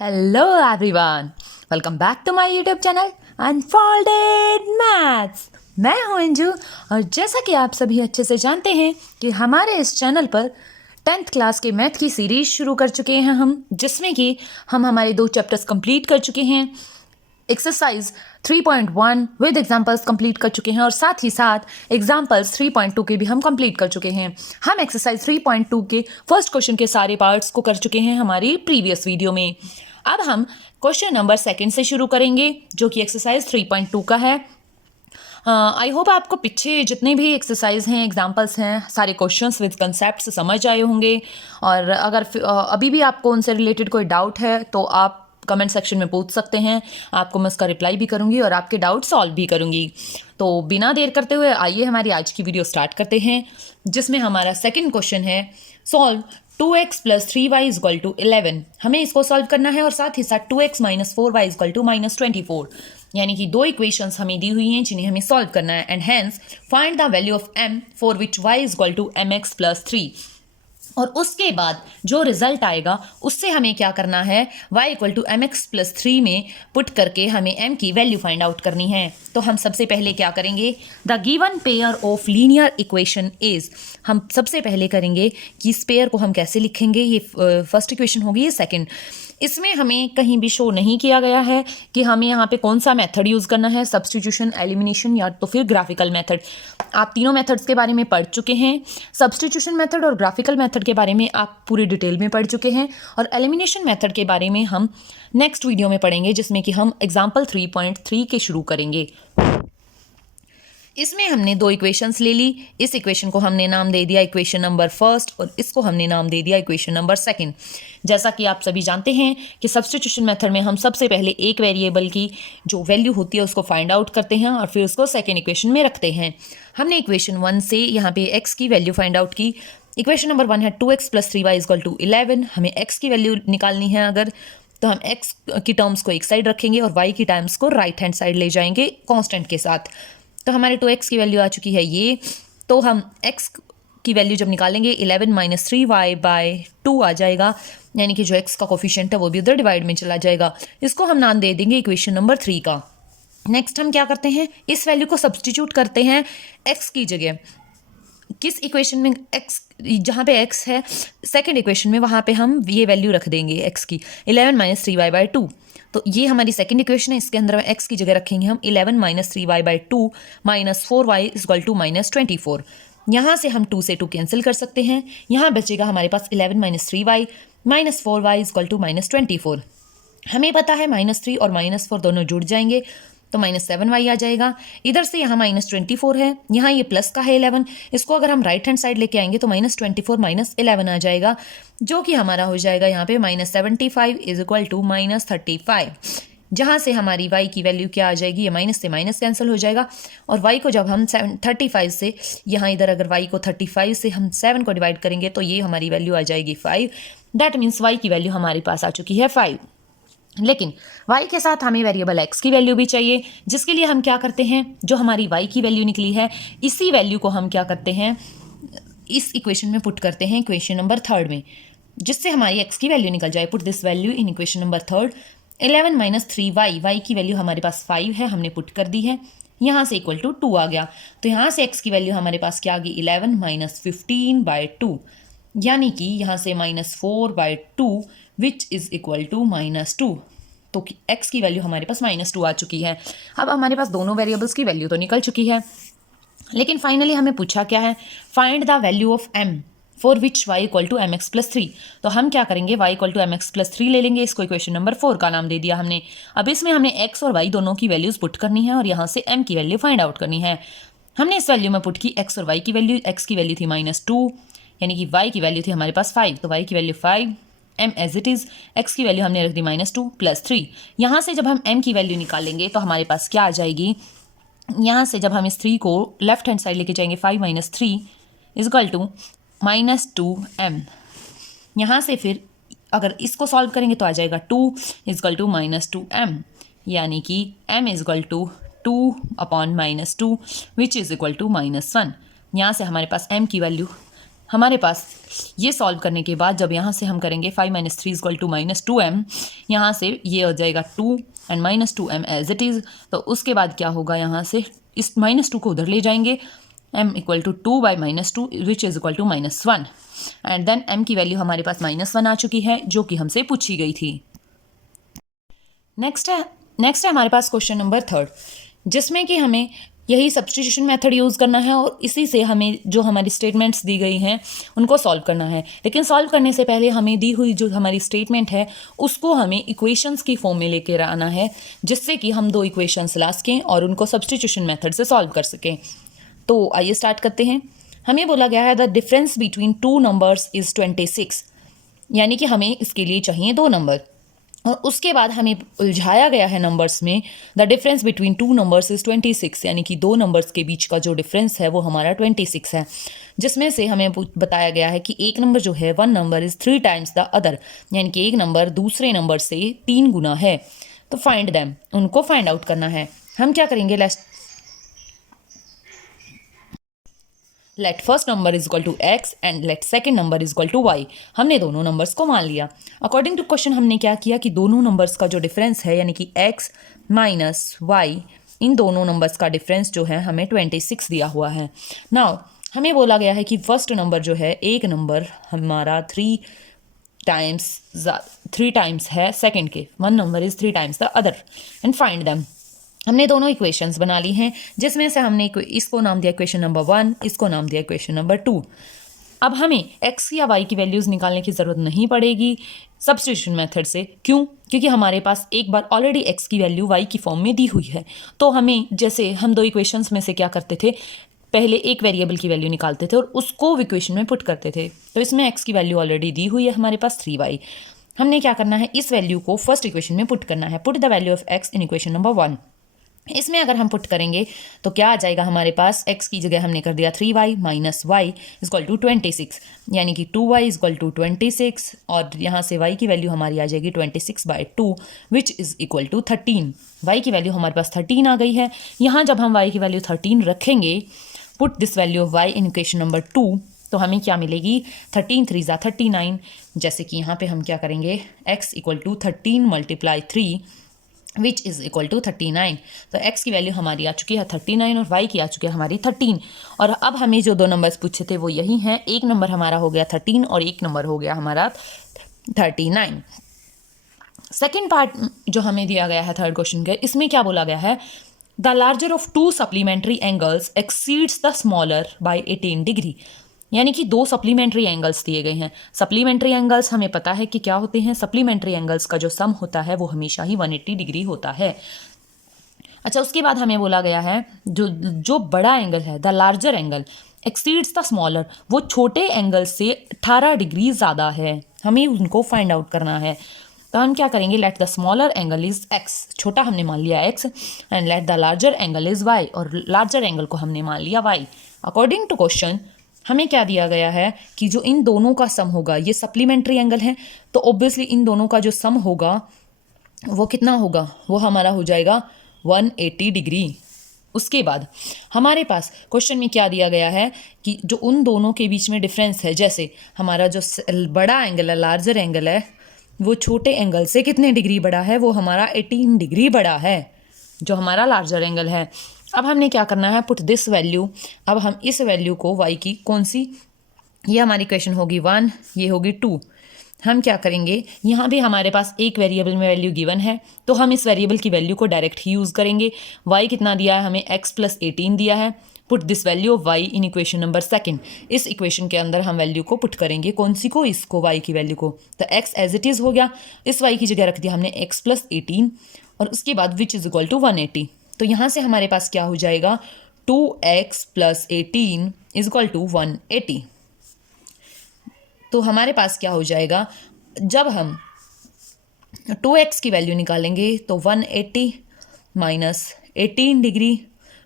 Hello everyone, welcome back to my YouTube channel unfolded maths. मैं हूं अंजू और जैसा कि आप सभी अच्छे से जानते हैं कि हमारे इस चैनल पर 10th क्लास के मैथ की सीरीज शुरू कर चुके हैं हम, जिसमें कि हम हमारे 2 चैप्टर्स कंप्लीट कर चुके हैं। एक्सरसाइज 3.1 विद एग्जाम्पल्स कंप्लीट कर चुके हैं और साथ ही साथ एग्जाम्पल्स 3.2 के भी हम कंप्लीट कर चुके हैं। हम एक्सरसाइज 3.2 के फर्स्ट क्वेश्चन के सारे पार्ट्स को कर चुके हैं हमारी प्रीवियस वीडियो में। अब हम क्वेश्चन नंबर 2 से शुरू करेंगे, जो कि एक्सरसाइज 3.2 का है। आई होप आपको पीछे जितने भी एक्सरसाइज हैं, एग्जाम्पल्स हैं, सारे क्वेश्चंस विद कंसेप्ट समझ आए होंगे। और अगर अभी भी आपको उनसे रिलेटेड कोई डाउट है तो आप कमेंट सेक्शन में पूछ सकते हैं। आपको मैं उसका रिप्लाई भी करूंगी और आपके डाउट सॉल्व भी करूंगी। तो बिना देर करते हुए आइए हमारी आज की वीडियो स्टार्ट करते हैं, जिसमें हमारा सेकंड क्वेश्चन है सॉल्व 2x + 3y = 11। हमें इसको सॉल्व करना है और साथ ही साथ 2x - 4y = -24, यानी कि 2 इक्वेशंस हमें दी हुई हैं जिन्हें हमें सॉल्व करना है। And hence find the value of m for which y = mx + 3। और उसके बाद जो रिजल्ट आएगा उससे हमें क्या करना है, y = mx + 3 में पुट करके हमें m की वैल्यू फाइंड आउट करनी है। तो हम सबसे पहले क्या करेंगे, the given pair of linear equation is, हम सबसे पहले करेंगे कि इस पेयर को हम कैसे लिखेंगे। ये फर्स्ट इक्वेशन होगी, ये सेकंड। इसमें हमें कहीं भी शो नहीं किया गया है कि हमें यहाँ पे कौन सा मेथड यूज़ करना है, सब्स्टिट्यूशन, एलिमिनेशन या तो फिर ग्राफिकल मेथड। आप तीनों मेथड्स के बारे में पढ़ चुके हैं। सब्स्टिट्यूशन मेथड और ग्राफिकल मेथड के बारे में आप पूरी डिटेल में पढ़ चुके हैं और एलिमिनेशन मेथड के बारे में हम नेक्स्ट वीडियो में पढ़ेंगे, जिसमें कि हम एग्जाम्पल 3.3 के शुरू करेंगे। इसमें हमने 2 इक्वेशंस ले ली। इस इक्वेशन को हमने नाम दे दिया इक्वेशन नंबर फर्स्ट और इसको हमने नाम दे दिया इक्वेशन नंबर सेकंड। जैसा कि आप सभी जानते हैं कि सब्स्टिट्यूशन मेथड में हम सबसे पहले एक वेरिएबल की जो वैल्यू होती है उसको फाइंड आउट करते हैं और फिर उसको सेकंड इक्वेशन में रखते हैं। हमने इक्वेशन 1 से यहाँ पे x की वैल्यू फाइंड आउट की। इक्वेशन नंबर 1 है 2x + 3y = 11। हमें x की वैल्यू निकालनी है अगर, तो हम x की टर्म्स को एक साइड रखेंगे और y की टर्म्स को राइट हैंड साइड ले जाएंगे कांस्टेंट के साथ। तो हमारे 2x की वैल्यू आ चुकी है ये। तो हम x की वैल्यू जब निकालेंगे 11 - 3y/2 आ जाएगा, यानी कि जो x का कोफिशिएंट है वो भी उधर डिवाइड में चला जाएगा। इसको हम नाम दे देंगे इक्वेशन नंबर 3 का। नेक्स्ट हम क्या करते हैं, इस वैल्यू को सब्स्टिट्यूट करते हैं x की जगह। किस इक्वेशन में x, जहाँ पे x है सेकेंड इक्वेशन में, वहाँ पे हम ये वैल्यू रख देंगे x की 11 - 3y/2। तो ये हमारी सेकंड इक्वेशन है, इसके अंदर हम x की जगह रखेंगे हम 11 - 3y/2 - 4y = -24। यहाँ से हम 2 से 2 कैंसिल कर सकते हैं। यहाँ बचेगा हमारे पास 11 - 3y - 4y = -24। हमें पता है -3 और -4 दोनों जुड़ जाएंगे तो -7y आ जाएगा। इधर से यहाँ -24 है, यहाँ ये प्लस का है 11। इसको अगर हम राइट हैंड साइड लेके आएंगे तो -24 - 11 आ जाएगा, जो कि हमारा हो जाएगा यहाँ पे -75 = -35। जहाँ से हमारी y की वैल्यू क्या आ जाएगी, ये माइनस से माइनस कैंसिल हो जाएगा। और y को जब हम 35 से, यहाँ इधर अगर y को 35 से हम 7 को डिवाइड करेंगे तो ये हमारी वैल्यू आ जाएगी 5। दैट मीन्स y की वैल्यू हमारे पास आ चुकी है 5। लेकिन y के साथ हमें वेरिएबल x की वैल्यू भी चाहिए, जिसके लिए हम क्या करते हैं, जो हमारी y की वैल्यू निकली है इसी वैल्यू को हम क्या करते हैं, इस इक्वेशन में पुट करते हैं इक्वेशन नंबर 3 में, जिससे हमारी x की वैल्यू निकल जाए। Put this value in equation number 3। 11 - 3y, y की वैल्यू हमारे पास 5 है, हमने पुट कर दी है। यहाँ से इक्वल टू 2 आ गया, तो यहाँ से x की वैल्यू हमारे पास क्या आ गई, 11 - 15/2, यानी कि यहाँ से -4/2 विच इज इक्वल टू -2। तो x की वैल्यू हमारे पास -2 आ चुकी है। अब हमारे पास दोनों वेरिएबल्स की वैल्यू तो निकल चुकी है, लेकिन फाइनली हमें पूछा क्या है, find the value of m for which y = mx + 3। तो हम क्या करेंगे, y = mx + 3 ले लेंगे। इसको इक्वेशन नंबर 4 का नाम दे दिया हमने। अब इसमें हमने x और y दोनों की वैल्यूज पुट करनी है और यहाँ से m की वैल्यू फाइंड आउट करनी है। हमने इस वैल्यू में पुट की x और y की वैल्यू। x की वैल्यू थी -2, यानी कि y की वैल्यू थी हमारे पास 5, तो y की value 5, m as it is. x की वैल्यू हमने रख दी -2 + 3। यहाँ से जब हम m की वैल्यू निकालेंगे तो हमारे पास क्या आ जाएगी, यहाँ से जब हम इस 3 को लेफ्ट हैंड साइड लेके जाएंगे 5 - 3 = -2m। यहाँ से फिर अगर इसको सॉल्व करेंगे तो आ जाएगा 2 = -2m, यानी कि m = 2/-2 which is equal to -1। यहाँ से हमारे पास m की वैल्यू हमारे पास ये सॉल्व करने के बाद जब यहाँ से हम करेंगे 5 - 3 = -2m, यहाँ से ये हो जाएगा 2 and -2m as it is. तो उसके बाद क्या होगा, यहाँ से इस -2 को उधर ले जाएंगे, m = 2 / -2 which is equal to -1 and then m की वैल्यू हमारे पास -1 आ चुकी है जो कि हमसे पूछी गई थी। नेक्स्ट है हमारे पास क्वेश्चन नंबर 3 जिसमें कि हमें यही सब्स्टिट्यूशन मेथड यूज़ करना है और इसी से हमें जो हमारी स्टेटमेंट्स दी गई हैं उनको सॉल्व करना है। लेकिन सॉल्व करने से पहले हमें दी हुई जो हमारी स्टेटमेंट है उसको हमें इक्वेशंस की फॉर्म में लेकर आना है, जिससे कि हम 2 इक्वेशंस ला सकें और उनको सब्स्टिट्यूशन मेथड से सॉल्व कर सकें। तो आइए स्टार्ट करते हैं। हमें बोला गया है the difference between 2 numbers is 26, यानी कि हमें इसके लिए चाहिए 2 नंबर। और उसके बाद हमें उलझाया गया है नंबर्स में, the difference between 2 numbers is 26, यानी कि 2 नंबर्स के बीच का जो डिफरेंस है वो हमारा 26 है, जिसमें से हमें बताया गया है कि एक नंबर जो है 1 number is 3 times the other, यानी कि एक नंबर दूसरे नंबर से 3 गुना है। तो फाइंड दैम, उनको फाइंड आउट करना है। हम क्या करेंगे, let first number is equal to x and let second number is equal to y। हमने दोनों नंबर्स को मान लिया। अकॉर्डिंग टू क्वेश्चन हमने क्या किया कि दोनों नंबर्स का जो डिफरेंस है यानी कि x माइनस y, इन दोनों नंबर्स का डिफरेंस जो है हमें 26 दिया हुआ है। नाउ हमें बोला गया है कि फर्स्ट नंबर जो है, एक नंबर हमारा 3 टाइम्स है सेकेंड के, 1 number is 3 times the other and find them. हमने दोनों इक्वेशंस बना ली हैं, जिसमें से हमने इसको नाम दिया इक्वेशन नंबर 1, इसको नाम दिया इक्वेशन नंबर 2। अब हमें x या y की वैल्यूज़ निकालने की ज़रूरत नहीं पड़ेगी सब्स्टिट्यूशन मेथड से। क्यों? क्योंकि हमारे पास एक बार ऑलरेडी x की वैल्यू y की फॉर्म में दी हुई है। तो हमें, जैसे हम 2 इक्वेशंस में से क्या करते थे, पहले एक वेरिएबल की वैल्यू निकालते थे और उसको इक्वेशन में पुट करते थे। तो इसमें x की वैल्यू ऑलरेडी दी हुई है हमारे पास 3y। हमने क्या करना है, इस वैल्यू को फर्स्ट इक्वेशन में पुट करना है। Put the value of x in equation number 1। इसमें अगर हम पुट करेंगे तो क्या आ जाएगा हमारे पास, x की जगह हमने कर दिया 3y minus y is equal to 26, यानी कि 2y इज इक्वल टू 26 और यहाँ से y की वैल्यू हमारी आ जाएगी 26/2 which is equal to 13। y की वैल्यू हमारे पास 13 आ गई है। यहाँ जब हम y की वैल्यू 13 रखेंगे, put this value of y in equation number 2, तो हमें क्या मिलेगी, 13 3 = 39। जैसे कि यहाँ पे हम क्या करेंगे, x equal to 13 × 3 which is equal to 39। तो x की वैल्यू हमारी आ चुकी है 39 और y की आ चुकी है हमारी 13। और अब हमें जो 2 नंबर्स पूछे थे वो यही हैं। एक नंबर हमारा हो गया 13 और एक नंबर हो गया हमारा 39। सेकेंड पार्ट जो हमें दिया गया है थर्ड क्वेश्चन के, इसमें क्या बोला गया है, the larger of 2 supplementary angles exceeds the smaller by 18 degree, यानी कि 2 सप्लीमेंट्री एंगल्स दिए गए हैं। सप्लीमेंट्री एंगल्स हमें पता है कि क्या होते हैं। सप्लीमेंट्री एंगल्स का जो सम होता है वो हमेशा ही 180 डिग्री होता है। अच्छा, उसके बाद हमें बोला गया है जो बड़ा एंगल है, the larger angle exceeds the smaller, वो छोटे एंगल से 18 डिग्री ज़्यादा है। हमें उनको फाइंड आउट करना है। तो हम क्या करेंगे, let the smaller angle is x, छोटा हमने मान लिया x, and let the larger angle is y, और लार्जर एंगल को हमने मान लिया y। अकॉर्डिंग टू क्वेश्चन हमें क्या दिया गया है कि जो इन दोनों का सम होगा, ये सप्लीमेंट्री एंगल है, तो ऑब्वियसली इन दोनों का जो सम होगा वो कितना होगा, वो हमारा हो जाएगा 180 डिग्री। उसके बाद हमारे पास क्वेश्चन में क्या दिया गया है कि जो उन दोनों के बीच में डिफरेंस है, जैसे हमारा जो बड़ा एंगल है, लार्जर एंगल है, वो छोटे एंगल से कितने डिग्री बड़ा है, वो हमारा 18 डिग्री बड़ा है, जो हमारा लार्जर एंगल है। अब हमने क्या करना है, पुट दिस वैल्यू। अब हम इस वैल्यू को y की कौन सी, ये हमारी इक्वेशन होगी 1, ये होगी 2। हम क्या करेंगे, यहाँ भी हमारे पास एक वेरिएबल में वैल्यू गिवन है, तो हम इस वेरिएबल की वैल्यू को डायरेक्ट ही यूज़ करेंगे। y कितना दिया है हमें, x + 18 दिया है। Put this value of y in equation number 2। इस इक्वेशन के अंदर हम वैल्यू को पुट करेंगे, कौन सी को, इसको, y की वैल्यू को। तो x एज इट इज़ हो गया, इस y की जगह रख दिया हमने x + 18 और उसके बाद विच इज़ इक्वल टू 180। तो यहाँ से हमारे पास क्या हो जाएगा, 2x + 18 इज इक्वल टू 180। तो हमारे पास क्या हो जाएगा, जब हम 2x की वैल्यू निकालेंगे तो 180 minus 18 degree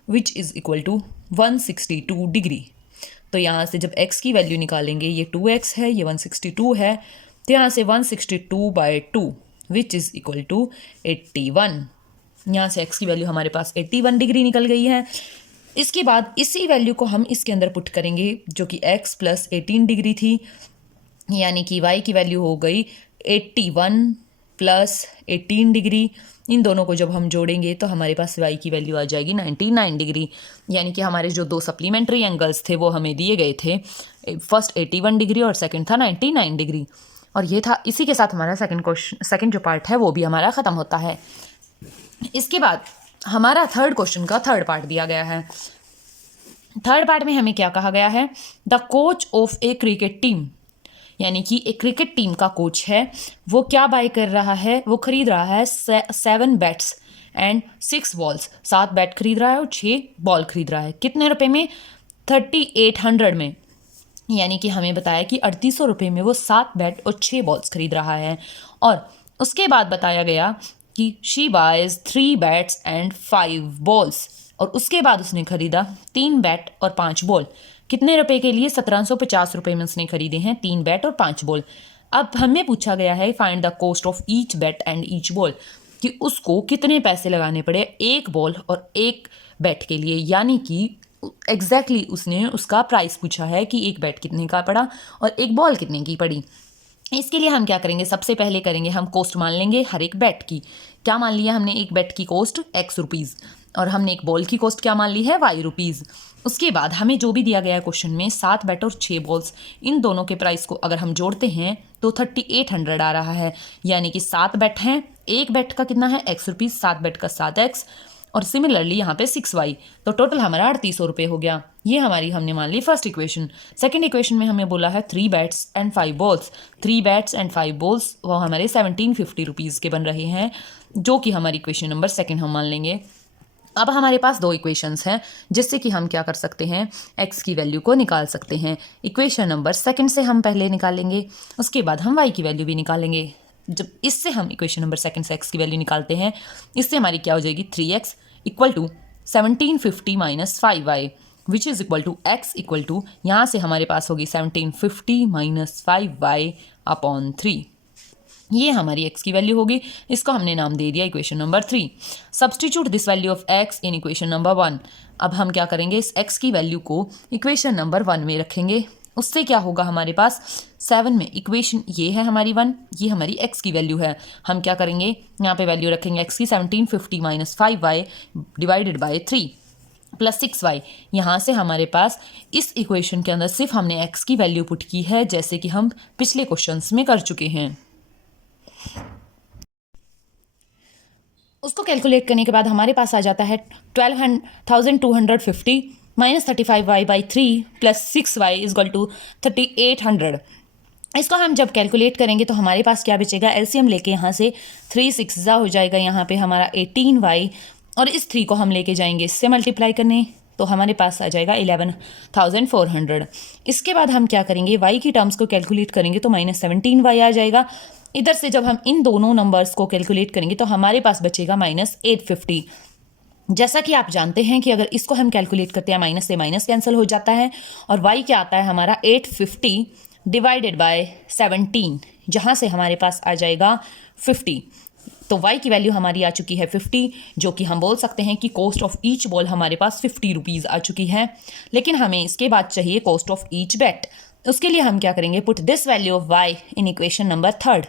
which is equal to 162 degree. तो यहाँ से जब x की वैल्यू निकालेंगे, ये 2x है, ये 162 है, तो यहाँ से 162/2 विच इज़ इक्वल टू 81। यहाँ से x की वैल्यू हमारे पास 81 डिग्री निकल गई है। इसके बाद इसी वैल्यू को हम इसके अंदर पुट करेंगे जो कि x प्लस 18 डिग्री थी, यानी कि y की वैल्यू हो गई 81 प्लस 18 डिग्री। इन दोनों को जब हम जोड़ेंगे तो हमारे पास y की वैल्यू आ जाएगी 99 डिग्री, यानी कि हमारे जो दो सप्लीमेंट्री एंगल्स थे वो हमें दिए गए थे, फर्स्ट 81 डिग्री और सेकंड था 99 डिग्री। और ये था, इसी के साथ हमारा सेकंड जो पार्ट है वो भी हमारा ख़त्म होता है। इसके बाद हमारा थर्ड क्वेश्चन का थर्ड पार्ट दिया गया है। थर्ड पार्ट में हमें क्या कहा गया है, the coach of A cricket team, यानी कि एक क्रिकेट टीम का कोच है, वो क्या बाय कर रहा है, वो खरीद रहा है 7 बैट्स एंड 6 बॉल्स, 7 बैट खरीद रहा है और 6 बॉल खरीद रहा है। कितने रुपए में, 3800 में, यानी कि हमें बताया कि 3800 रुपये में वो 7 बैट और 6 बॉल्स खरीद रहा है। और उसके बाद बताया गया कि she boys 3 bats and 5 balls, और उसके बाद उसने खरीदा 3 बैट और 5 बॉल। कितने रुपए के लिए, 1750 रुपये में उसने खरीदे हैं 3 बैट और 5 बॉल। अब हमें पूछा गया है find the cost of each bat and each ball, कि उसको कितने पैसे लगाने पड़े एक बॉल और एक बैट के लिए, यानी कि एग्जैक्टली उसने उसका प्राइस पूछा है कि एक बैट कितने का पड़ा और एक बॉल कितने की पड़ी। इसके लिए हम क्या करेंगे, सबसे पहले करेंगे हम कॉस्ट मान लेंगे हर एक बैट की। क्या मान लिया हमने, एक बैट की कॉस्ट x रुपीज़, और हमने एक बॉल की कॉस्ट क्या मान ली है, y रुपीज़। उसके बाद हमें जो भी दिया गया है क्वेश्चन में 7 बैट और 6 बॉल्स, इन दोनों के प्राइस को अगर हम जोड़ते हैं तो 3800 आ रहा है, यानी कि 7 बैट हैं, एक बैट का कितना है x रुपीज़, 7 बैट का 7x, और सिमिलरली यहाँ पे 6y, तो टोटल हमारा 3800 रुपये हो गया। ये हमारी हमने मान ली फर्स्ट इक्वेशन। सेकंड इक्वेशन में हमें बोला है 3 bats and 5 balls, 3 bats and 5 balls वो हमारे 1750 रुपीज़ के बन रहे हैं, जो कि हमारी इक्वेशन नंबर सेकंड हम मान लेंगे। अब हमारे पास दो इक्वेशंस हैं जिससे कि हम क्या कर सकते हैं, x की वैल्यू को निकाल सकते हैं। इक्वेशन नंबर सेकंड से हम पहले निकालेंगे, उसके बाद हम y की वैल्यू भी निकालेंगे। जब इससे हम इक्वेशन नंबर सेकंड से x की वैल्यू निकालते हैं, इससे हमारी क्या हो जाएगी, 3x equal to 1750 minus 5y which is equal to x equal to, यहाँ से हमारे पास होगी 1750 माइनस 5y अपॉन 3। ये हमारी x की वैल्यू होगी, इसको हमने नाम दे दिया equation number 3। Substitute this value of x in equation number 1। अब हम क्या करेंगे, इस x की वैल्यू को इक्वेशन नंबर 1 में रखेंगे। उससे क्या होगा, हमारे पास 7 में इक्वेशन ये है हमारी 1, ये हमारी x की वैल्यू है। हम क्या करेंगे, यहाँ पे वैल्यू रखेंगे x की 1750 minus 5y divided by 3 plus 6y। यहाँ से हमारे पास इस इक्वेशन के अंदर सिर्फ हमने x की वैल्यू पुट की है, जैसे कि हम पिछले क्वेश्चंस में कर चुके हैं। उसको कैलकुलेट करने के बाद हमारे पास आ जाता है 1250 minus 35y by 3 plus 6y is equal to 3800। इसको हम जब कैलकुलेट करेंगे तो हमारे पास क्या बचेगा, एलसीएम लेके यहाँ से 3 6 हो जाएगा, यहाँ पे हमारा 18y, और इस 3 को हम लेके जाएंगे इससे मल्टीप्लाई करने, तो हमारे पास आ जाएगा 11,400। इसके बाद हम क्या करेंगे, y की टर्म्स को कैलकुलेट करेंगे तो माइनस 17y आ जाएगा। इधर से जब हम इन दोनों नंबर्स को कैलकुलेट करेंगे तो हमारे पास बचेगा माइनस 850। जैसा कि आप जानते हैं कि अगर इसको हम कैलकुलेट करते हैं माइनस से माइनस कैंसिल हो जाता है, और y क्या आता है हमारा 850 डिवाइडेड बाय 17, जहाँ से हमारे पास आ जाएगा 50। तो y की वैल्यू हमारी आ चुकी है 50, जो कि हम बोल सकते हैं कि कॉस्ट ऑफ ईच बॉल हमारे पास 50 रुपीज़ आ चुकी है। लेकिन हमें इसके बाद चाहिए कॉस्ट ऑफ ईच बैट। उसके लिए हम क्या करेंगे, put this value of y in equation number third.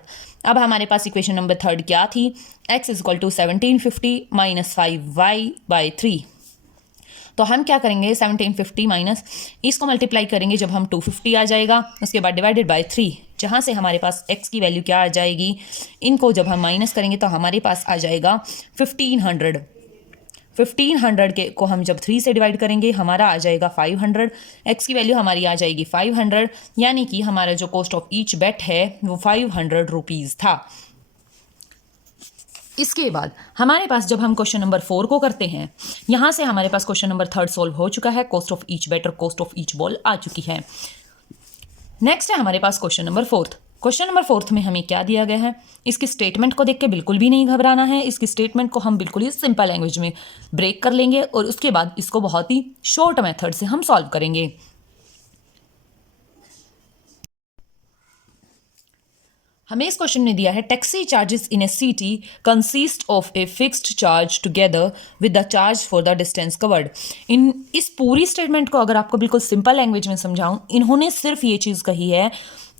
अब हमारे पास इक्वेशन नंबर थर्ड क्या थी, x is equal to 1750 minus 5y by 3। तो हम क्या करेंगे, 1750 माइनस इसको मल्टीप्लाई करेंगे जब हम 250 आ जाएगा, उसके बाद डिवाइडेड बाय 3, जहाँ से हमारे पास x की वैल्यू क्या आ जाएगी, इनको जब हम माइनस करेंगे तो हमारे पास आ जाएगा 1500। 1500 के को हम जब 3 से डिवाइड करेंगे हमारा आ जाएगा 500, x की वैल्यू हमारी आ जाएगी 500, यानी कि हमारा जो कॉस्ट ऑफ ईच बेट है वो 500 रुपीज़ था। इसके बाद हमारे पास जब हम क्वेश्चन नंबर 4 को करते हैं, यहाँ से हमारे पास क्वेश्चन नंबर थर्ड सॉल्व हो चुका है, कॉस्ट ऑफ ईच बेट और कॉस्ट ऑफ ईच बॉल आ चुकी है। नेक्स्ट है हमारे पास क्वेश्चन नंबर 4। क्वेश्चन नंबर 4 में हमें क्या दिया गया है, इसकी स्टेटमेंट को देख के बिल्कुल भी नहीं घबराना है। इसकी स्टेटमेंट को हम बिल्कुल ही सिंपल लैंग्वेज में ब्रेक कर लेंगे और उसके बाद इसको बहुत ही शॉर्ट मेथड से हम सॉल्व करेंगे। हमें इस क्वेश्चन में दिया है taxi charges in a city consist of a fixed charge together with the charge for the distance covered. इन इस पूरी स्टेटमेंट को अगर आपको बिल्कुल सिंपल लैंग्वेज में समझाऊं, इन्होंने सिर्फ ये चीज़ कही है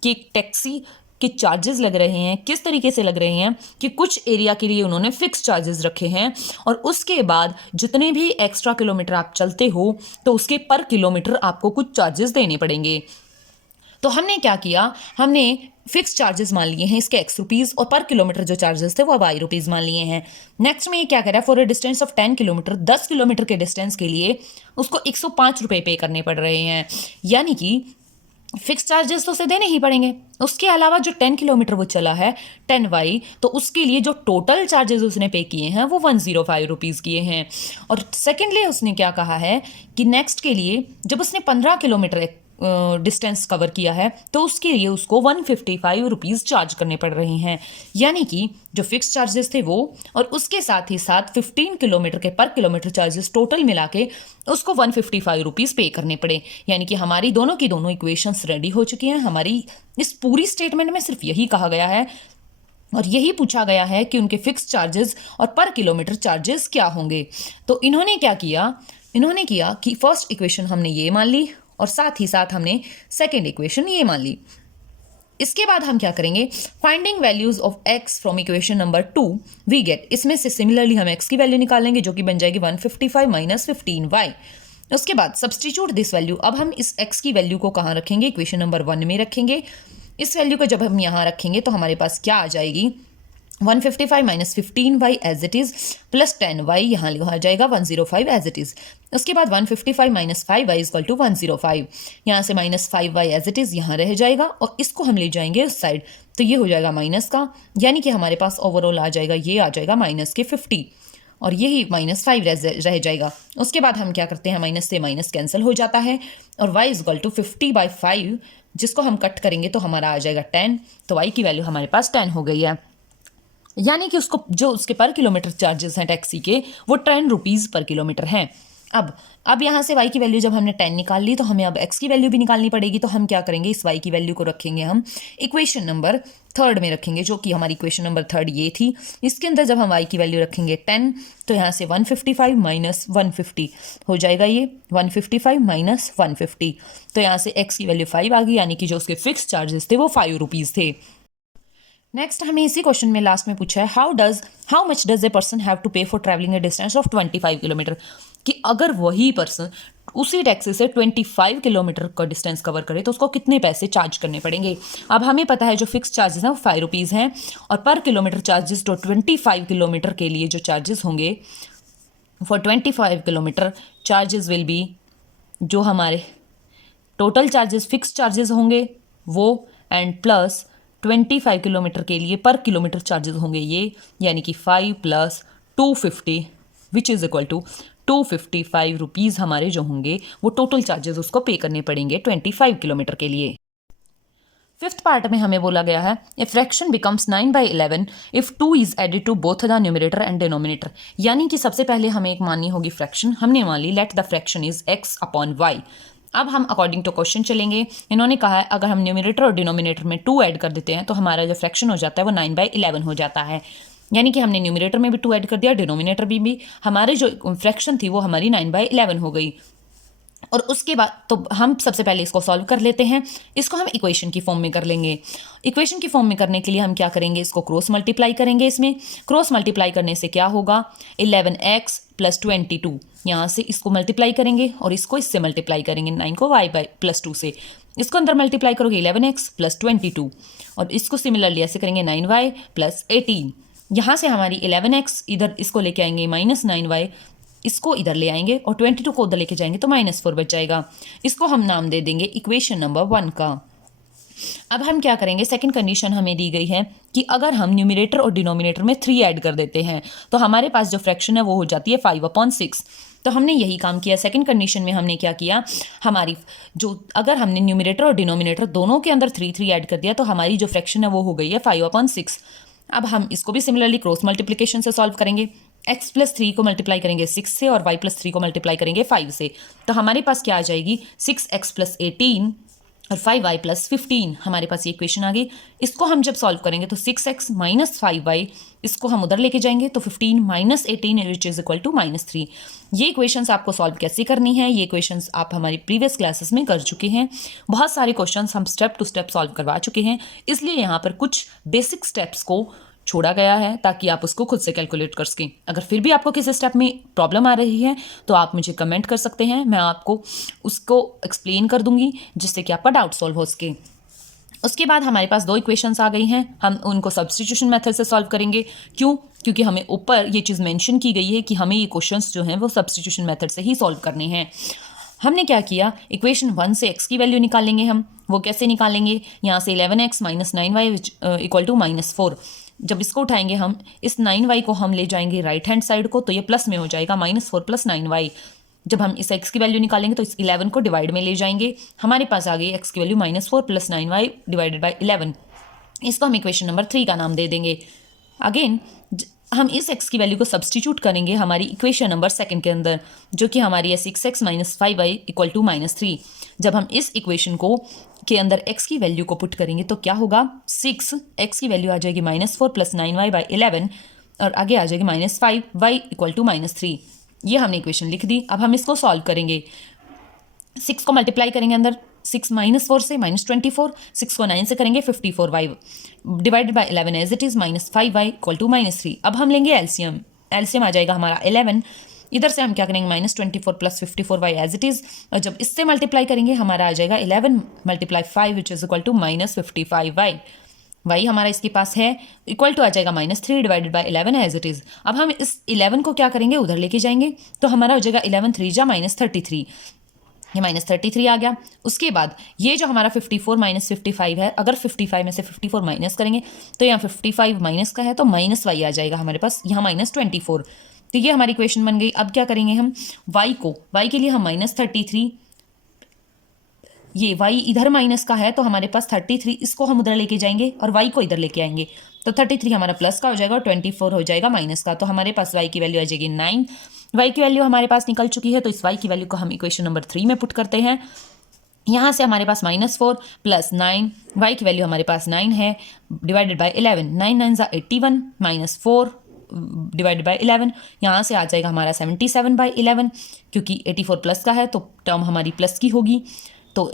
कि एक टैक्सी के चार्जेस लग रहे हैं, किस तरीके से लग रहे हैं कि कुछ एरिया के लिए उन्होंने फिक्स चार्जेस रखे हैं और उसके बाद जितने भी एक्स्ट्रा किलोमीटर आप चलते हो तो उसके पर किलोमीटर आपको कुछ चार्जेस देने पड़ेंगे। तो हमने क्या किया, हमने फिक्स चार्जेस मान लिए हैं इसके एक्स रुपीज़ और पर किलोमीटर जो चार्जेस थे वो वाई रुपीज़ मान लिए हैं। नेक्स्ट में ये क्या कह रहा है, for a distance of 10 kilometre, 10 kilometre के डिस्टेंस के लिए उसको 105 रुपये पे करने पड़ रहे हैं, यानी कि फिक्स चार्जेस तो उसे देने ही पड़ेंगे। उसके अलावा जो 10 किलोमीटर वो चला है 10y, तो उसके लिए जो टोटल चार्जेस उसने पे किए हैं वो 105 रुपीज़ किए हैं। और सेकेंडली उसने क्या कहा है कि नेक्स्ट के लिए जब उसने 15 किलोमीटर डिस्टेंस कवर किया है तो उसके लिए उसको 155 रुपीज़ चार्ज करने पड़ रहे हैं, यानी कि जो फिक्स चार्जेस थे वो और उसके साथ ही साथ 15 किलोमीटर के पर किलोमीटर चार्जेस टोटल मिला के उसको 155 रुपीज़ पे करने पड़े। यानी कि हमारी दोनों की दोनों इक्वेशंस रेडी हो चुकी हैं। हमारी इस पूरी स्टेटमेंट में सिर्फ यही कहा गया है और यही पूछा गया है कि उनके फिक्स चार्जेस और पर किलोमीटर चार्जेस क्या होंगे। तो इन्होंने क्या किया, इन्होंने किया कि फर्स्ट इक्वेशन हमने ये मान ली और साथ ही साथ हमने सेकेंड इक्वेशन ये मान ली। इसके बाद हम क्या करेंगे, finding values of x from equation number 2 we get, इसमें से सिमिलरली हम x की वैल्यू निकालेंगे जो कि बन जाएगी 155 माइनस 15y। उसके बाद सब्सटीट्यूट दिस वैल्यू, अब हम इस x की वैल्यू को कहाँ रखेंगे, इक्वेशन नंबर 1 में रखेंगे। इस वैल्यू को जब हम यहाँ रखेंगे तो हमारे पास क्या आ जाएगी, 155 minus 15y as it is plus 10y यहाँ लिखा जाएगा 105 एज इट इज़। उसके बाद 155 माइनस 5y इज टू 105, यहाँ से minus 5y as it is यहाँ रह जाएगा और इसको हम ले जाएंगे उस साइड तो ये हो जाएगा माइनस का, यानी कि हमारे पास ओवरऑल आ जाएगा, ये आ जाएगा माइनस के 50 और यही -5 रह जाएगा। उसके बाद हम क्या करते हैं, माइनस से माइनस कैंसिल हो जाता है और y इज टू 50/5 जिसको हम कट करेंगे तो हमारा आ जाएगा 10, तो y की वैल्यू हमारे पास 10 हो गई है। यानी कि उसको जो उसके पर किलोमीटर चार्जेस हैं टैक्सी के वो 10 रुपीज़ पर किलोमीटर हैं। अब यहाँ से y की वैल्यू जब हमने 10 निकाल ली तो हमें अब x की वैल्यू भी निकालनी पड़ेगी। तो हम क्या करेंगे, इस y की वैल्यू को रखेंगे हम इक्वेशन नंबर 3 में रखेंगे, जो कि हमारी इक्वेशन नंबर 3 ये थी। इसके अंदर जब हम y की वैल्यू रखेंगे 10 तो यहाँ से 155 माइनस 150 हो जाएगा, ये 155 माइनस 150, तो यहाँ से x की वैल्यू 5 आ गई, यानी कि जो उसके फिक्स चार्जेस थे वो 5 रुपीज़ थे। नेक्स्ट हमें इसी क्वेश्चन में लास्ट में पूछा है how much does a person have to pay for travelling a distance of 25 kilometre, कि अगर वही पर्सन उसी टैक्सी से 25 किलोमीटर का डिस्टेंस कवर करे तो उसको कितने पैसे चार्ज करने पड़ेंगे। अब हमें पता है जो फिक्स चार्जेस हैं वो 5 रुपीज़ हैं और पर किलोमीटर चार्जेस तो 25 किलोमीटर के लिए जो चार्जेस होंगे for 25 kilometre charges will be, जो हमारे टोटल चार्जेस फिक्स चार्जेस होंगे वो एंड प्लस 25 किलोमीटर के लिए पर किलोमीटर चार्जेस होंगे ये, यानी कि 5 plus 250 which is equal to 255 rupees हमारे जो होंगे वो टोटल चार्जेस उसको पे करने पड़ेंगे 25 किलोमीटर के लिए। फिफ्थ पार्ट में हमें बोला गया है a fraction becomes 9/11 if 2 is added to both the numerator and denominator, यानी कि सबसे पहले हमें एक माननी होगी फ्रैक्शन, हमने मान ली let the fraction is x upon y। अब हम अकॉर्डिंग टू क्वेश्चन चलेंगे। इन्होंने कहा है अगर हम न्यूमरेटर और डिनोमिनेटर में 2 ऐड कर देते हैं तो हमारा जो फ्रैक्शन हो जाता है वो 9/11 हो जाता है, यानी कि हमने न्यूमरेटर में भी 2 ऐड कर दिया, डिनोमिनेटर भी हमारे जो फ्रैक्शन थी वो हमारी 9/11 हो गई। और उसके बाद तो हम सबसे पहले इसको सॉल्व कर लेते हैं, इसको हम इक्वेशन की फॉर्म में कर लेंगे। इक्वेशन की फॉर्म में करने के लिए हम क्या करेंगे, इसको क्रॉस मल्टीप्लाई करेंगे। इसमें क्रॉस मल्टीप्लाई करने से क्या होगा, 11x प्लस 22, यहाँ से इसको मल्टीप्लाई करेंगे और इसको इससे मल्टीप्लाई करेंगे, 9 को y प्लस 2 से, इसको अंदर मल्टीप्लाई करोगे 11x प्लस 22 और इसको सिमिलरली ऐसे करेंगे 9y प्लस 18। यहाँ से हमारी 11x इधर इसको लेके आएंगे -9y, इसको इधर ले आएंगे और 22 को उधर लेके जाएंगे तो -4 बच जाएगा। इसको हम नाम दे देंगे इक्वेशन नंबर 1 का। अब हम क्या करेंगे, सेकंड कंडीशन हमें दी गई है कि अगर हम न्यूमरेटर और डिनोमिनेटर में 3 ऐड कर देते हैं तो हमारे पास जो फ्रैक्शन है वो हो जाती है 5/6। तो हमने यही काम किया। सेकंड कंडीशन में हमने क्या किया, हमारी जो अगर हमने न्यूमरेटर और डिनोमिनेटर दोनों के अंदर 3 ऐड कर दिया तो हमारी जो फ्रैक्शन है वो हो गई है 5/6। अब हम इसको भी सिमिलरली क्रॉस मल्टीप्लिकेशन से सॉल्व करेंगे। x प्लस 3 को मल्टीप्लाई करेंगे 6 से और y प्लस 3 को मल्टीप्लाई करेंगे 5 से, तो हमारे पास क्या आ जाएगी 6x प्लस 18 और 5y प्लस 15 हमारे पास ये इक्वेशन आ गई। इसको हम जब सॉल्व करेंगे तो 6x माइनस 5y, इसको हम उधर लेके जाएंगे तो 15 minus 18 which is equal to -3। ये इक्वेशंस आपको सॉल्व कैसे करनी है, ये इक्वेशंस आप हमारी प्रीवियस क्लासेस में कर चुके हैं। बहुत सारे क्वेश्चंस हम स्टेप टू स्टेप सॉल्व करवा चुके हैं, इसलिए यहाँ पर कुछ बेसिक स्टेप्स को छोड़ा गया है ताकि आप उसको खुद से कैलकुलेट कर सकें। अगर फिर भी आपको किसी स्टेप में प्रॉब्लम आ रही है तो आप मुझे कमेंट कर सकते हैं, मैं आपको उसको एक्सप्लेन कर दूंगी जिससे कि आपका डाउट सॉल्व हो सके। उसके बाद हमारे पास 2 इक्वेशंस आ गई हैं, हम उनको सब्स्टिट्यूशन मेथड से सॉल्व करेंगे। क्यों? क्योंकि हमें ऊपर ये चीज़ मेंशन की गई है कि हमें ये क्वेश्चंस जो हैं वो सब्स्टिट्यूशन मेथड से ही सॉल्व करने हैं। हमने क्या किया, इक्वेशन 1 से x की वैल्यू निकालेंगे हम। वो कैसे निकालेंगे, यहाँ से 11x minus 9y equal to -4। जब इसको उठाएंगे हम, इस 9y को हम ले जाएंगे राइट हैंड साइड को, तो ये प्लस में हो जाएगा -4 प्लस 9y। जब हम इस x की वैल्यू निकालेंगे तो इस 11 को डिवाइड में ले जाएंगे, हमारे पास आ गई x की value -4 plus 9y divided by 11। इसको हम इक्वेशन नंबर 3 का नाम दे देंगे। अगेन हम इस x की वैल्यू को सब्सटीट्यूट करेंगे हमारी इक्वेशन नंबर 2 के अंदर, जो कि हमारी है 6x minus 5y equal to -3। जब हम इस इक्वेशन को के अंदर x की वैल्यू को पुट करेंगे तो क्या होगा, 6x की वैल्यू आ जाएगी -4 प्लस 9y बाई 11 और आगे आ जाएगी -5y इक्वल टू -3। ये हमने इक्वेशन लिख दी। अब हम इसको सॉल्व करेंगे, 6 को मल्टीप्लाई करेंगे अंदर, 6 -4 से -24, 6 को 9 से करेंगे 54y divided by 11 as it is -5y equal to -3। अब हम लेंगे एलसीएम, एलसीएम आ जाएगा हमारा 11। इधर से हम क्या करेंगे, -24 plus 54y as it is, और जब इससे मल्टीप्लाई करेंगे हमारा आ जाएगा 11 multiply 5 which is equal to -55y। y हमारा इसके पास है, इक्वल टू आ जाएगा -3 divided by 11 as it is. अब हम इस 11 को क्या करेंगे, उधर लेके जाएंगे, तो हमारा हो जाएगा 11 3 जा -33, ये -33 आ गया। उसके बाद ये जो हमारा 54 माइनस 55 है, अगर 55 में से 54 माइनस करेंगे तो यहाँ 55 माइनस का है तो -y आ जाएगा हमारे पास, यहाँ -24। तो ये हमारी इक्वेशन बन गई। अब क्या करेंगे हम, y के लिए हम -33, ये y इधर माइनस का है तो हमारे पास 33, इसको हम उधर लेके जाएंगे और y को इधर लेके आएंगे, तो 33 हमारा प्लस का हो जाएगा और 24 हो जाएगा माइनस का। तो हमारे पास y की वैल्यू आ जाएगी 9। y की वैल्यू हमारे पास निकल चुकी है, तो इस y की वैल्यू को हम इक्वेशन नंबर 3 में पुट करते हैं। यहाँ से हमारे पास -4 प्लस 9, y की वैल्यू हमारे पास 9 है डिवाइडेड बाई 11, 9 9 ज़ा 81 -4 डिवाइडेड बाई 11, यहाँ से आ जाएगा हमारा 77 बाई 11, क्योंकि 84 प्लस का है तो टर्म हमारी प्लस की होगी। तो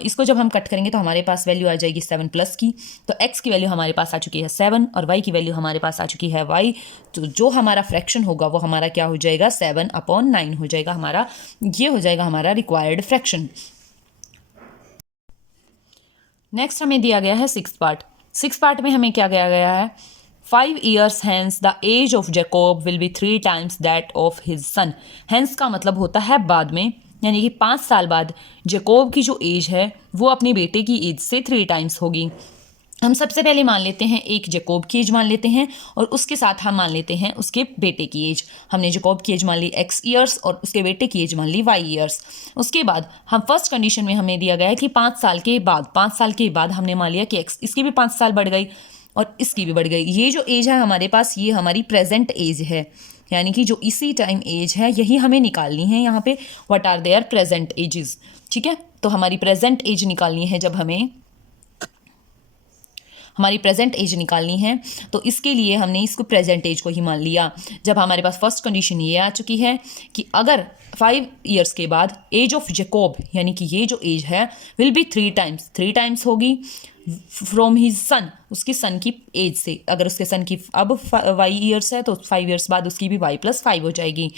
इसको जब हम कट करेंगे तो हमारे पास वैल्यू आ जाएगी 7 प्लस की। तो x की वैल्यू हमारे पास आ चुकी है 7 और y की वैल्यू हमारे पास आ चुकी है y। तो जो हमारा फ्रैक्शन होगा वो हमारा क्या हो जाएगा, 7/9 हो जाएगा हमारा, ये हो जाएगा हमारा रिक्वायर्ड फ्रैक्शन। नेक्स्ट हमें दिया गया है 6th पार्ट। 6th पार्ट में हमें क्या दिया गया है, 5 years hence the age of Jacob will be 3 times that of his son। hence का मतलब होता है बाद में, यानी कि 5 साल बाद जैकोब की जो एज है वो अपने बेटे की एज से 3 टाइम्स होगी। हम सबसे पहले मान लेते हैं एक जैकोब की एज मान लेते हैं और उसके साथ हम मान लेते हैं उसके बेटे की एज। हमने जैकोब की एज मान ली x ईयर्स और उसके बेटे की एज मान ली y ईयर्स। उसके बाद हम फर्स्ट कंडीशन में हमें दिया गया है कि 5 साल के बाद हमने मान लिया कि x इसकी भी 5 साल बढ़ गई और इसकी भी बढ़ गई। ये जो एज है हमारे पास, ये हमारी प्रेजेंट एज है, यानी कि जो इसी टाइम एज है यही हमें निकालनी है। यहाँ पे what are their present ages, ठीक है। तो हमारी प्रेजेंट एज निकालनी है, जब हमें हमारी प्रेजेंट एज निकालनी है तो इसके लिए हमने इसको प्रेजेंट एज को ही मान लिया। जब हमारे पास फर्स्ट कंडीशन ये आ चुकी है कि अगर 5 ईयर्स के बाद एज ऑफ जैकोब, यानी कि ये जो एज है विल बी 3 टाइम्स होगी फ्रॉम हिज सन, उसके सन की एज से। अगर उसके सन की अब y ईयर्स है तो 5 ईयर्स बाद उसकी भी y + 5 हो जाएगी।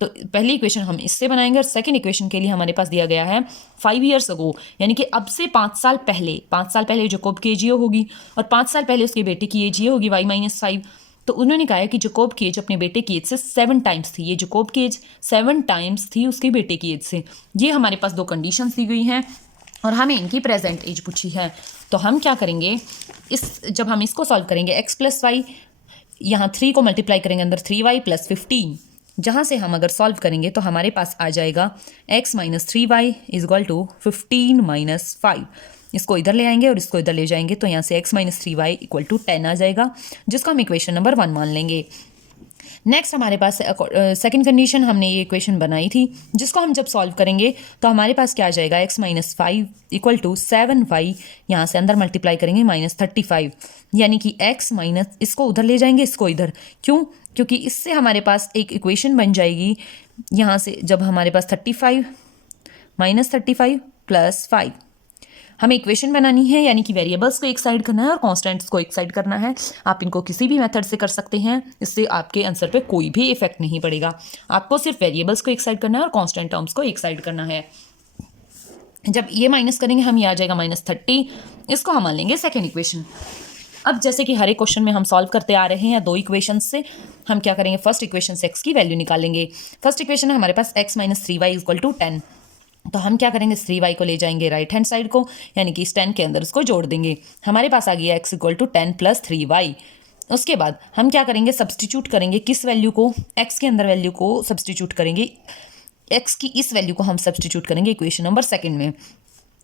तो पहली इक्वेशन हम इससे बनाएंगे और सेकंड इक्वेशन के लिए हमारे पास दिया गया है 5 ईयर्स अगो, यानी कि अब से 5 साल पहले जैकोब की एज ये होगी और 5 साल पहले उसके बेटे की एज ये होगी y - 5। तो उन्होंने कहा है कि जैकोब की एज अपने बेटे की एज से 7 टाइम्स थी। ये जैकोब की एज 7 टाइम्स थी उसके बेटे की एज से। ये हमारे पास 2 कंडीशंस दी गई हैं और हमें इनकी प्रेजेंट एज पूछी है। तो हम क्या करेंगे, जब हम इसको सॉल्व करेंगे x + y, यहाँ 3 को मल्टीप्लाई करेंगे अंदर 3y + 15, जहाँ से हम अगर सॉल्व करेंगे तो हमारे पास आ जाएगा x - 3y = 15 - 5। इसको इधर ले आएंगे और इसको इधर ले जाएंगे तो यहाँ से x - 3y = 10 आ जाएगा, जिसको हम इक्वेशन नंबर 1 मान लेंगे। नेक्स्ट हमारे पास सेकंड कंडीशन, हमने ये इक्वेशन बनाई थी जिसको हम जब सॉल्व करेंगे तो हमारे पास क्या आ जाएगा, x minus 5 equal to 7y, यहाँ से अंदर मल्टीप्लाई करेंगे -35, यानी कि x माइनस, इसको उधर ले जाएंगे, इसको इधर, क्यों, क्योंकि इससे हमारे पास एक इक्वेशन बन जाएगी यहाँ से, जब हमारे पास 35 -35 प्लस 5, हमें इक्वेशन बनानी है, यानी कि वेरिएबल्स को एक साइड करना है और कांस्टेंट्स को एक साइड करना है। आप इनको किसी भी मेथड से कर सकते हैं, इससे आपके आंसर पे कोई भी इफेक्ट नहीं पड़ेगा। आपको सिर्फ वेरिएबल्स को एक साइड करना है और कांस्टेंट टर्म्स को एक साइड करना है। जब ये माइनस करेंगे हम, ये आ जाएगा -30, इसको हम मान लेंगे सेकेंड इक्वेशन। अब जैसे कि हर एक क्वेश्चन में हम सॉल्व करते आ रहे हैं 2 इक्वेशन से, हम क्या करेंगे, फर्स्ट इक्वेशन से x की वैल्यू निकालेंगे। फर्स्ट इक्वेशन है हमारे पास x minus 3y equal to 10, तो हम क्या करेंगे, 3y को ले जाएंगे राइट हैंड साइड को, यानी कि इस 10 के अंदर उसको जोड़ देंगे। हमारे पास आ गया x equal to 10 plus 3y। उसके बाद हम क्या करेंगे, सब्सटीट्यूट करेंगे किस वैल्यू को, x के अंदर वैल्यू को सब्सटीट्यूट करेंगे, x की इस वैल्यू को हम सब्सटीट्यूट करेंगे इक्वेशन नंबर सेकंड में।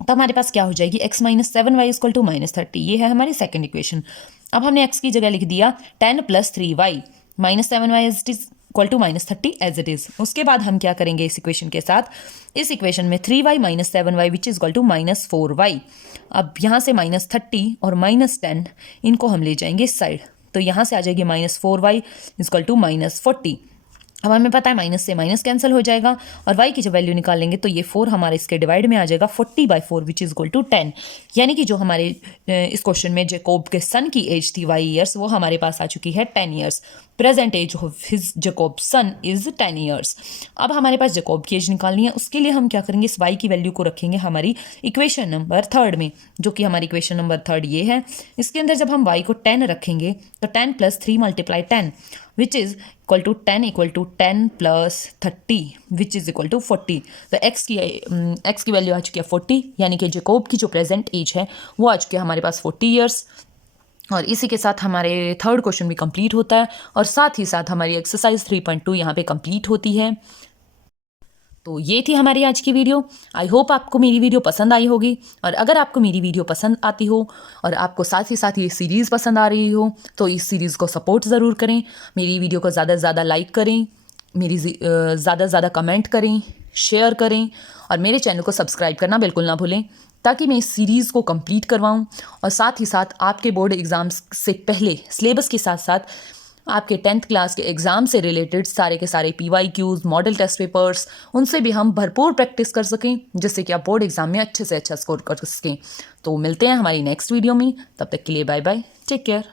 तो हमारे पास क्या हो जाएगी, x minus 7y equal to -30, ये है हमारी सेकंड इक्वेशन। अब हमने x की जगह लिख दिया 10 plus 3y -7y equal to -30 as it is. उसके बाद हम क्या करेंगे इस इक्वेशन के साथ, इस इक्वेशन में 3y minus 7y which is equal to -4y। अब यहाँ से -30 और -10 इनको हम ले जाएंगे इस साइड, तो यहाँ से आ जाएगी -4y इक्वल टू -40। अब हमें पता है माइनस से माइनस कैंसिल हो जाएगा और y की जब वैल्यू निकालेंगे तो ये 4 हमारे इसके डिवाइड में आ जाएगा 40/4 विच इज इक्वल टू 10, यानी कि जो हमारे इस क्वेश्चन में जैकोब के सन की एज थी y ईयर्स, वो हमारे पास आ चुकी है 10 years. Present age of his Jacob son is 10 years. अब हमारे पास जैकोब की एज निकालनी है, उसके लिए हम क्या करेंगे, इस y की वैल्यू को रखेंगे हमारी इक्वेशन नंबर 3 में, जो कि हमारी इक्वेशन नंबर 3 ये है। इसके अंदर जब हम y को 10 रखेंगे तो 10 plus 3 multiply 10 which is equal to 10 plus 30 which is equal to 40। तो x की वैल्यू आ चुकी है 40, यानी कि जैकोब की जो प्रेजेंट एज है वो आ चुकी है हमारे पास 40 ईयर्स। और इसी के साथ हमारे थर्ड क्वेश्चन भी कंप्लीट होता है और साथ ही साथ हमारी एक्सरसाइज 3.2 यहाँ पे कंप्लीट होती है। तो ये थी हमारी आज की वीडियो। आई होप आपको मेरी वीडियो पसंद आई होगी, और अगर आपको मेरी वीडियो पसंद आती हो और आपको साथ ही साथ ये सीरीज़ पसंद आ रही हो तो इस सीरीज़ को सपोर्ट ज़रूर करें। मेरी वीडियो को ज़्यादा से ज़्यादा लाइक करें, मेरी ज़्यादा से ज़्यादा कमेंट करें, शेयर करें और मेरे चैनल को सब्सक्राइब करना बिल्कुल ना भूलें, ताकि मैं इस सीरीज़ को कंप्लीट करवाऊँ और साथ ही साथ आपके बोर्ड एग्ज़ाम्स से पहले सिलेबस के साथ साथ आपके 10th क्लास के एग्ज़ाम से रिलेटेड सारे के सारे PYQs, मॉडल टेस्ट पेपर्स, उनसे भी हम भरपूर प्रैक्टिस कर सकें, जिससे कि आप बोर्ड एग्ज़ाम में अच्छे से अच्छा स्कोर कर सकें। तो मिलते हैं हमारी नेक्स्ट वीडियो में, तब तक के लिए बाय बाय, टेक केयर।